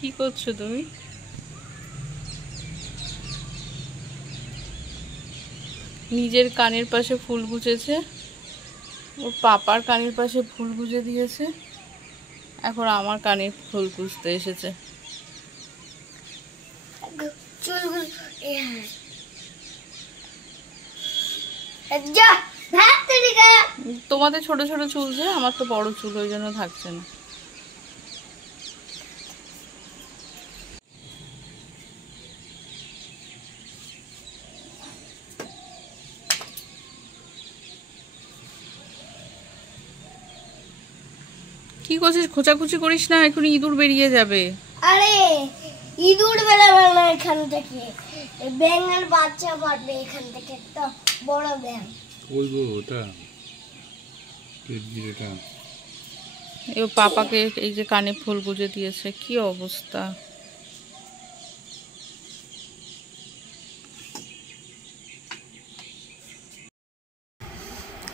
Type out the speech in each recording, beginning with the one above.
কি করছো তুমি? নিজের কানের পাশে ফুল গুজেছে, ওর পাপার কানের পাশে ফুল গুজে দিয়েছে, এখন আমার কানে ফুল গুজতে এসেছে। তোমাদের ছোট ছোট চুল যে, আমার তো বড় চুল, ওই জন্য থাকছে না। কি করছিস? খোঁচাখুচি করিস না, এখন ইঁদুর বেরিয়ে যাবে। আরে ইঁদুর বেরোবে না এখান থেকে, ব্যাঙের বাচ্চা পড়বে এখান থেকে, একটা বড় ব্যাঙ। ওটা এই পাপাকে এই যে কানে ফুল গুজে দিয়েছে, কি অবস্থা।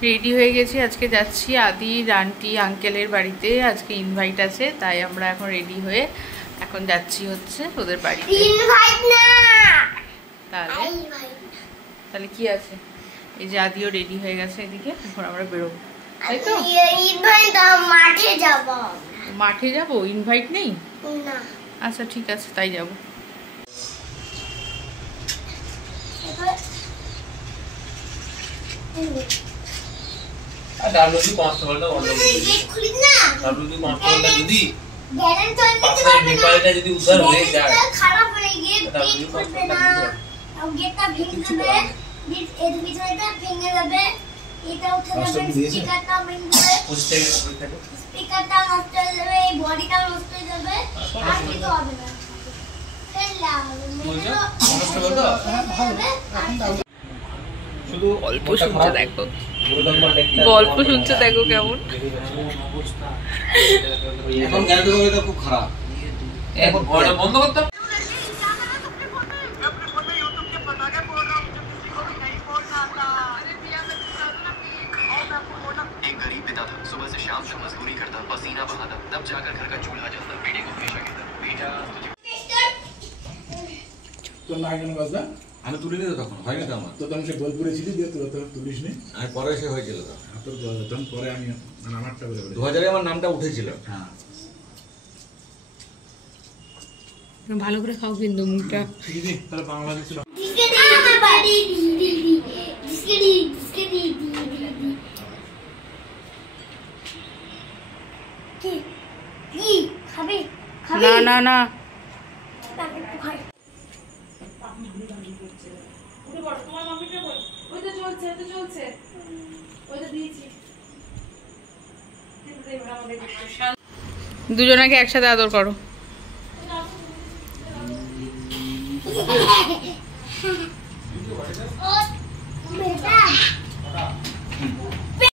রেডি হয়ে গেছি, আজকে যাচ্ছি আদির আন্টি আঙ্কেলের বাড়িতে, আজকে ইনভাইট আছে, তাই আমরা এখন রেডি হয়ে এখন যাচ্ছি হচ্ছে ওদের বাড়িতে। ইনভাইট না, তাহলে কি আছে? এই যে আদিও রেডি হয়ে গেছে এদিকে, এখন আমরা বেরোবো, তাই তো? ইনভাইট, মাঠে যাব। মাঠে যাব? ইনভাইট নেই? না। আচ্ছা ঠিক আছে, তাই যাব। ডাব্লিউডি কনস্টেবলটা অন্য গেট খুলি না, ডাব্লিউডি কনস্টেবলটা যদি গ্যারেন্ট তো নিতে পারবে না, নেপালটা যদি উদ্ধার হয়ে যায়, খারাপ হয়ে গিয়ে গেট খুলবে না, আর গেটটা ভেঙে যাবে, এর ভিতরেটা ভেঙে যাবে, এটা উঠে যাবে, স্পিকারটা ভেঙে যাবে, স্পিকারটা নষ্ট হয়ে যাবে, এই বডিটা নষ্ট হয়ে যাবে, আর কিছু হবে না। শুধু গল্প শুনছে দেখো, গল্প শুনছে দেখো কেমন। এখন গ্যারান্টি খুব খারাপ, এখন বন্ধ করতে। एक गरीब पिता था, सुबह से शाम तक मजदूरी करता, पसीना बहाता, तब जाकर घर का चूल्हा जलता, बेटे को हमेशा कहता, बेटा তোর না কেন বাজনা? আমি তুলিনি তো, তখন হয়নি তো আমার। তো তুমি সে বোলপুরে ছিলি, দিয়ে তোর তো তুলিস নি। আমি পরে এসে হয়েছিল তো, তোর তখন পরে আমি আমারটা বলে 2000-এ আমার নামটা উঠেছিল। হ্যাঁ, ভালো করে খাও কিন্তু মুখটা। ঠিক আছে, তাহলে বাংলাদেশে না না না, দুজনাকে একসাথে আদর করো।